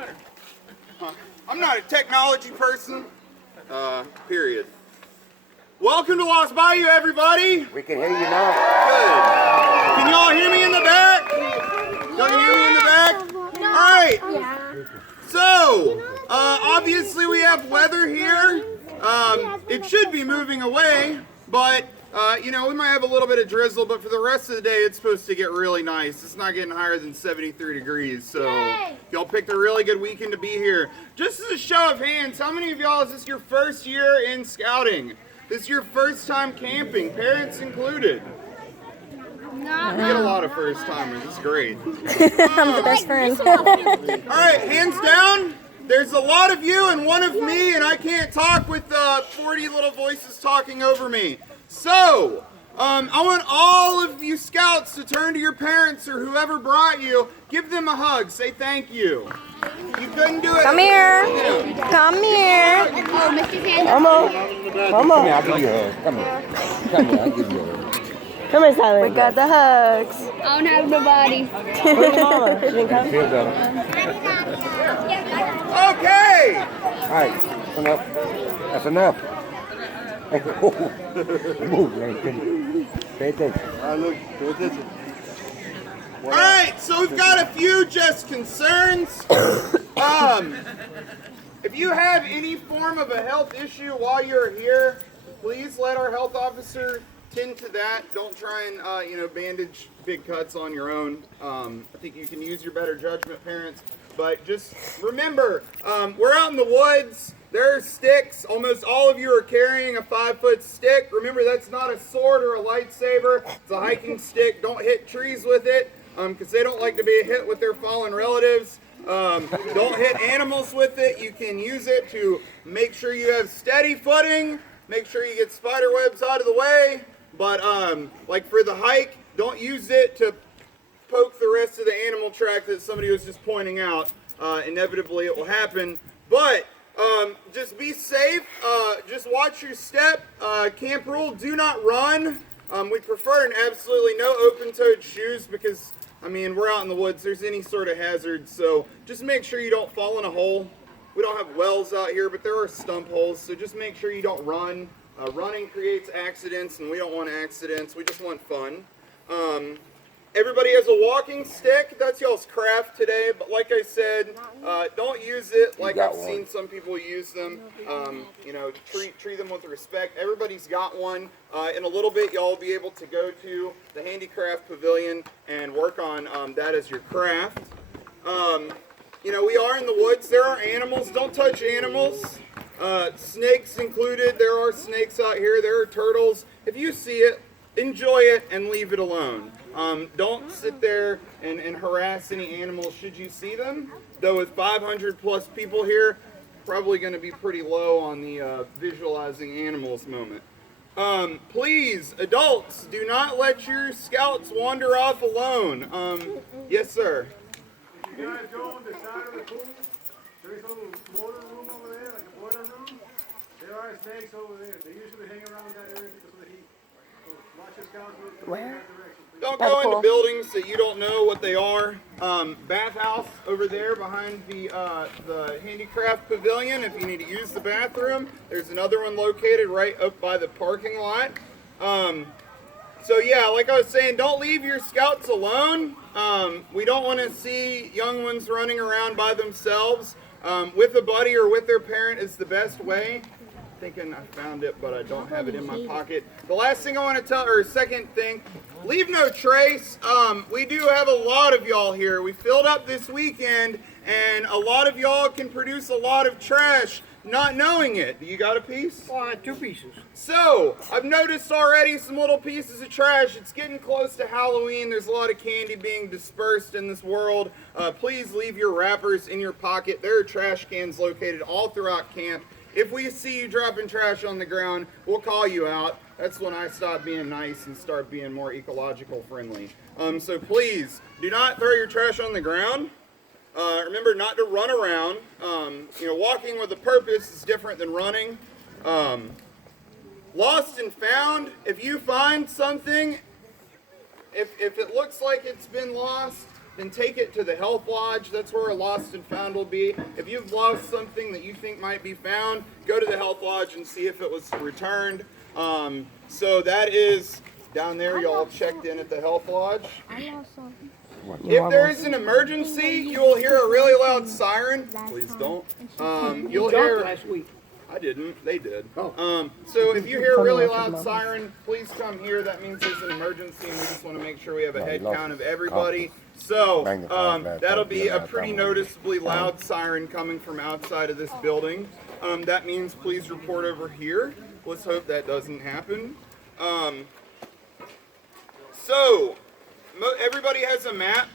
I'm not a technology person. Period. Welcome to Lost Bayou, everybody. We can hear you now. Good. Can y'all hear me in the back? Y'all can hear me in the back? All right. So, obviously we have weather here. It should be moving away, but you know, we might have a little bit of drizzle, but for the rest of the day, it's supposed to get really nice. It's not getting higher than 73 degrees, so y'all picked a really good weekend to be here. Just as a show of hands, how many of y'all, is this your first year in scouting? This is your first time camping, parents included? No. We get a lot of first timers, it's great. I'm the best friend. All right, hands down. There's a lot of you and one of me, and I can't talk with 40 little voices talking over me. So, I want all of you scouts to turn to your parents or whoever brought you, give them a hug, say thank you. You couldn't do it. Come here. Come here. Oh, Misty's hand. Come on. Come on. I'll give you a hug. Come here. Come here, I'll give you a hug. Come here, Simon. We got the hugs. I don't have nobody. Where's your mama? She didn't come? Feel better. Okay. All right, that's enough. That's enough. Move, Lincoln. Pay attention. Look, pay attention. All right, so we've got a few just concerns. If you have any form of a health issue while you're here, please let our health officer tend to that. Don't try and bandage big cuts on your own. I think you can use your better judgment, parents. But just remember, we're out in the woods. There are sticks. Almost all of you are carrying a 5-foot stick. Remember, that's not a sword or a lightsaber. It's a hiking stick. Don't hit trees with it, because they don't like to be hit with their fallen relatives. Don't hit animals with it. You can use it to make sure you have steady footing. Make sure you get spider webs out of the way. But like for the hike, don't use it to poke the rest of the animal track that somebody was just pointing out. Inevitably, it will happen. But just be safe. Just watch your step. Camp rule: do not run. We prefer absolutely no open-toed shoes because, I mean, we're out in the woods. There's any sort of hazard, so just make sure you don't fall in a hole. We don't have wells out here, but there are stump holes, so just make sure you don't run. Running creates accidents, and we don't want accidents. We just want fun. Everybody has a walking stick. That's y'all's craft today, but like I said, don't use it like I've seen some people use them. Treat them with respect. Everybody's got one. In a little bit, y'all will be able to go to the Handicraft Pavilion and work on that as your craft. We are in the woods. There are animals. Don't touch animals. Snakes included. There are snakes out here. There are turtles. If you see it, enjoy it and leave it alone. Don't sit there and harass any animals should you see them. Though with 500 plus people here, probably going to be pretty low on the visualizing animals moment. Please, adults, do not let your scouts wander off alone. Yes, sir. You guys go on the side of the pool. There's a little motor room over there, like a boiler room. There are snakes over there. They usually hang around that area because of the heat. So watch your scouts look in that direction. Don't go into buildings that you don't know what they are. Bathhouse over there behind the Handicraft Pavilion. If you need to use the bathroom, there's another one located right up by the parking lot. So yeah, like I was saying, don't leave your scouts alone. We don't want to see young ones running around by themselves. With a buddy or with their parent is the best way. Thinking I found it, but I don't have it in my pocket. The last thing I want to tell, or second thing, leave no trace. We do have a lot of y'all here. We filled up this weekend, and a lot of y'all can produce a lot of trash not knowing it. You got a piece? Oh, I had 2 pieces. So, I've noticed already some little pieces of trash. It's getting close to Halloween. There's a lot of candy being dispersed in this world. Please leave your wrappers in your pocket. There are trash cans located all throughout camp. If we see you dropping trash on the ground, we'll call you out. That's when I stop being nice and start being more ecological friendly. So please, do not throw your trash on the ground. Remember not to run around. Walking with a purpose is different than running. Lost and found, if you find something, if it looks like it's been lost, then take it to the health lodge. That's where a lost and found will be. If you've lost something that you think might be found, go to the health lodge and see if it was returned. So that is down there. Y'all checked in at the health lodge. If there is an emergency, you will hear a really loud siren. Please don't. You'll hear. Last week. I didn't. They did. So if you hear a really loud siren, please come here. That means there's an emergency, and we just want to make sure we have a head count of everybody. So that'll be a pretty noticeably loud siren coming from outside of this building. That means please report over here. Let's hope that doesn't happen. So everybody has a map.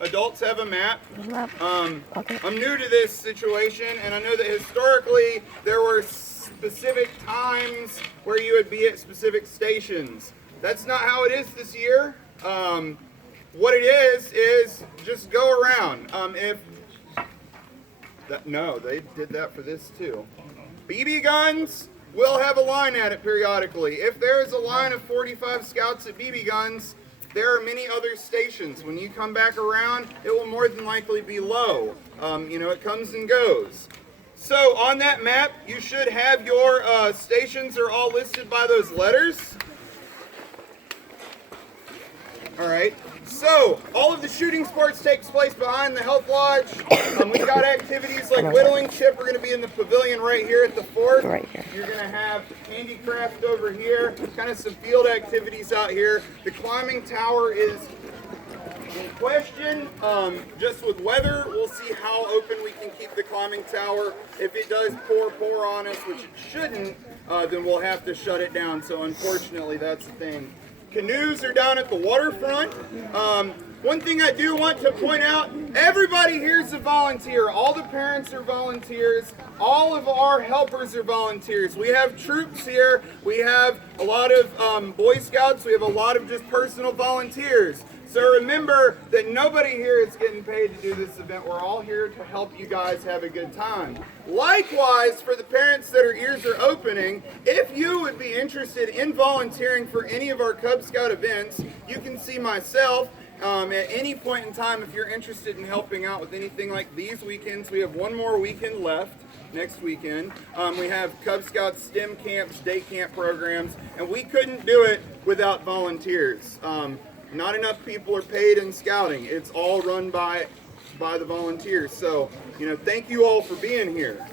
Adults have a map. I'm new to this situation, and I know that historically there were specific times where you would be at specific stations. That's not how it is this year. What it is just go around. No, they did that for this too. BB guns will have a line at it periodically. If there is a line of 45 scouts at BB guns, there are many other stations. When you come back around, it will more than likely be low. It comes and goes. So on that map, you should have your stations are all listed by those letters. All right. So all of the shooting sports takes place behind the health lodge. We've got activities like whittling. Chip, we're going to be in the pavilion right here at the fort. Right here. You're going to have handicraft over here, kind of some field activities out here. The climbing tower is in question. Just with weather, we'll see how open we can keep the climbing tower. If it does pour on us, which it shouldn't, then we'll have to shut it down. So unfortunately, that's the thing. Canoes are down at the waterfront. One thing I do want to point out, everybody here is a volunteer. All the parents are volunteers. All of our helpers are volunteers. We have troops here. We have a lot of Boy Scouts. We have a lot of just personal volunteers. So remember that nobody here is getting paid to do this event. We're all here to help you guys have a good time. Likewise, for the parents that are ears are opening, if you would be interested in volunteering for any of our Cub Scout events, you can see myself at any point in time if you're interested in helping out with anything like these weekends. We have one more weekend left. Next weekend. We have Cub Scouts STEM camps, day camp programs, and we couldn't do it without volunteers. Not enough people are paid in scouting. It's all run by the volunteers. So, thank you all for being here.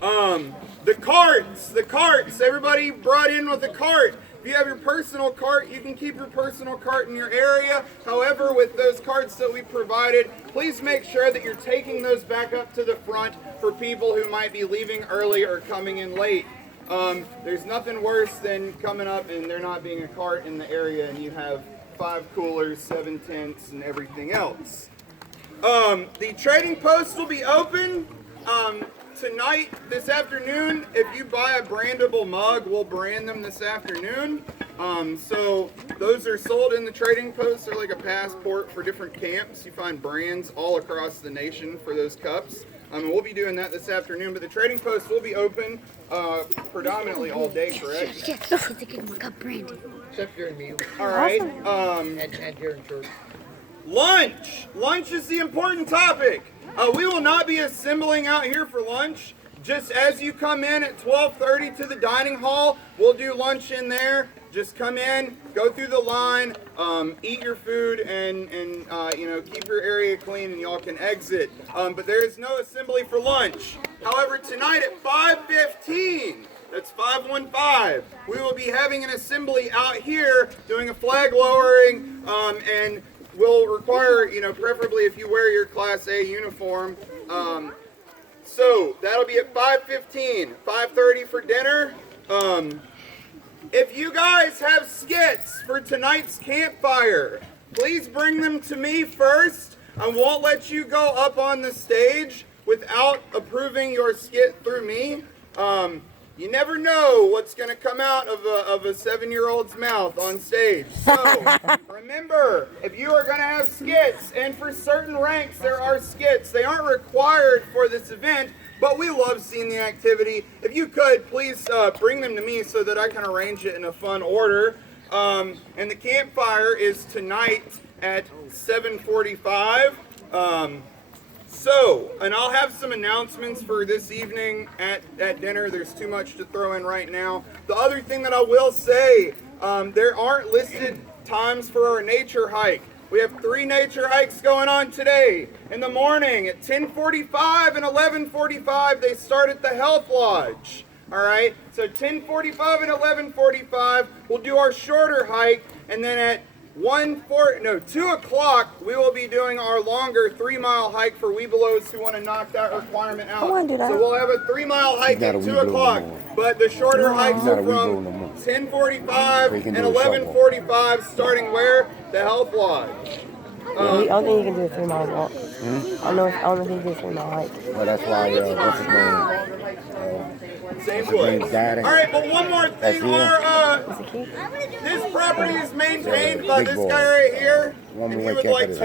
The carts, everybody brought in with a cart. If you have your personal cart, you can keep your personal cart in your area. However, with those carts that we provided, please make sure that you're taking those back up to the front for people who might be leaving early or coming in late. There's nothing worse than coming up and there not being a cart in the area and you have 5 coolers, 7 tents, and everything else. The trading post will be open tonight, this afternoon. If you buy a brandable mug, we'll brand them this afternoon. So those are sold in the trading post. They're like a passport for different camps. You find brands all across the nation for those cups. We'll be doing that this afternoon, but the trading post will be open predominantly all day, correct? Yes, it's a good cup brandy. Except during meal. All right. And during church. Lunch. Lunch is the important topic. We will not be assembling out here for lunch. Just as you come in at 12:30 to the dining hall, we'll do lunch in there. Just come in, go through the line, eat your food, and keep your area clean, and y'all can exit. But there is no assembly for lunch. However, tonight at 5:15, that's 5:15, we will be having an assembly out here doing a flag lowering, and will require, preferably if you wear your Class A uniform. So that'll be at 5:15, 5:30 for dinner. If you guys have skits for tonight's campfire, please bring them to me first. I won't let you go up on the stage without approving your skit through me. You never know what's going to come out of a 7-year-old's mouth on stage. So remember, if you are going to have skits, and for certain ranks there are skits, they aren't required for this event, but we love seeing the activity. If you could, please bring them to me so that I can arrange it in a fun order. And the campfire is tonight at 7:45. And I'll have some announcements for this evening at dinner. There's too much to throw in right now. The other thing that I will say, there aren't listed times for our nature hike. We have 3 nature hikes going on today. In the morning at 10:45 and 11:45, they start at the Health Lodge. All right, so 10:45 and 11:45, we'll do our shorter hike, and then at 2 o'clock, we will be doing our longer 3-mile hike for Webelos who want to knock that requirement out. I wanna do that. So we'll have a 3-mile hike not at a 2 Weebelo o'clock, no more. but the shorter hikes not are a Weebelo from no more. 10:45 So you can and do a short one. 11:45, starting where? The Health Lodge. I don't think you can do a 3-mile walk. I don't know if you can do a 3-mile hike. Well, that's why, what's his name? Same His name's place. Daddy. All right, but one more That's thing. him. This property is maintained by Big this boy. guy right here, Woman and he wake would up like at his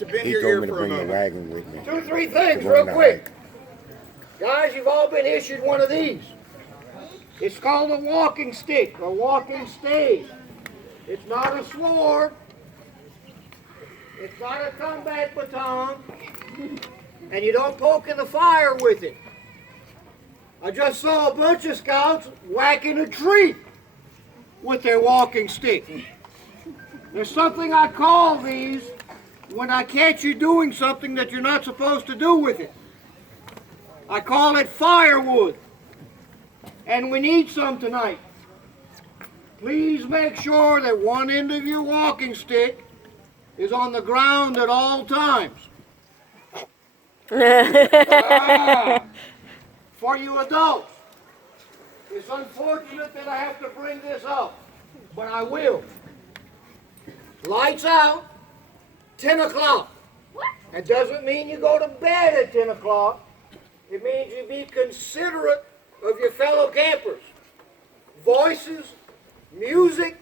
to bend He your told ear me to for a bring the moment. wagon with me. 2 or 3 things To go real on the quick. hike. Guys, you've all been issued one of these. It's called a walking stick, a walking stave. It's not a sword. It's not a combat baton. And you don't poke in the fire with it. I just saw a bunch of scouts whacking a tree with their walking stick. There's something I call these when I catch you doing something that you're not supposed to do with it. I call it firewood. And we need some tonight. Please make sure that one end of your walking stick is on the ground at all times. For you adults, it's unfortunate that I have to bring this up, but I will. Lights out, 10 o'clock. That doesn't mean you go to bed at 10 o'clock. It means you be considerate of your fellow campers. Voices, music,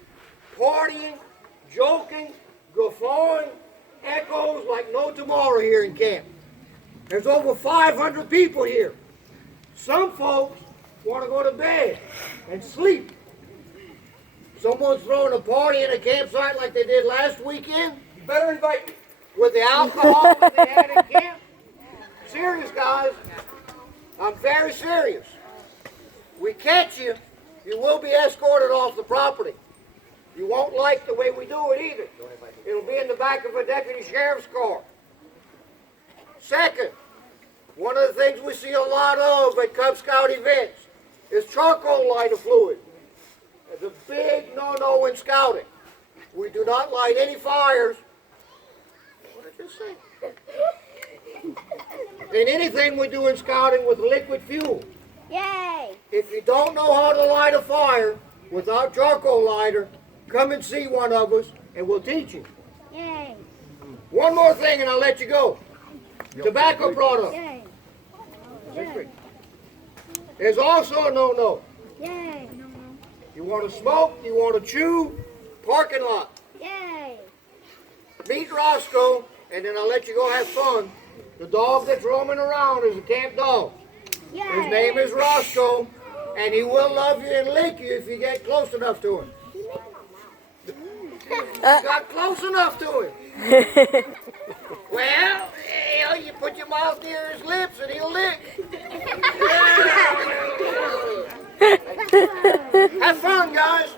partying, joking, guffawing, echoes like no tomorrow here in camp. There's over 500 people here. Some folks want to go to bed and sleep. Someone's throwing a party in a campsite like they did last weekend. You better invite me. With the alcohol that they had in camp. Serious, guys. I'm very serious. We catch you, you will be escorted off the property. You won't like the way we do it either. It'll be in the back of a deputy sheriff's car. Second, one of the things we see a lot of at Cub Scout events is charcoal lighter fluid. It's a big no-no in scouting. We do not light any fires. What did I just say? In anything we do in scouting with liquid fuel. Yay! If you don't know how to light a fire without charcoal lighter, come and see one of us and we'll teach you. Yay! One more thing and I'll let you go. Tobacco products. Yay! There's also a no-no. Yay! You want to smoke, you want to chew, parking lot. Yay! Meet Roscoe and then I'll let you go have fun. The dog that's roaming around is a camp dog. Yay! His name is Roscoe and he will love you and lick you if you get close enough to him. Got close enough to him. Well, you put your mouth near his lips and he'll lick. Have fun, guys.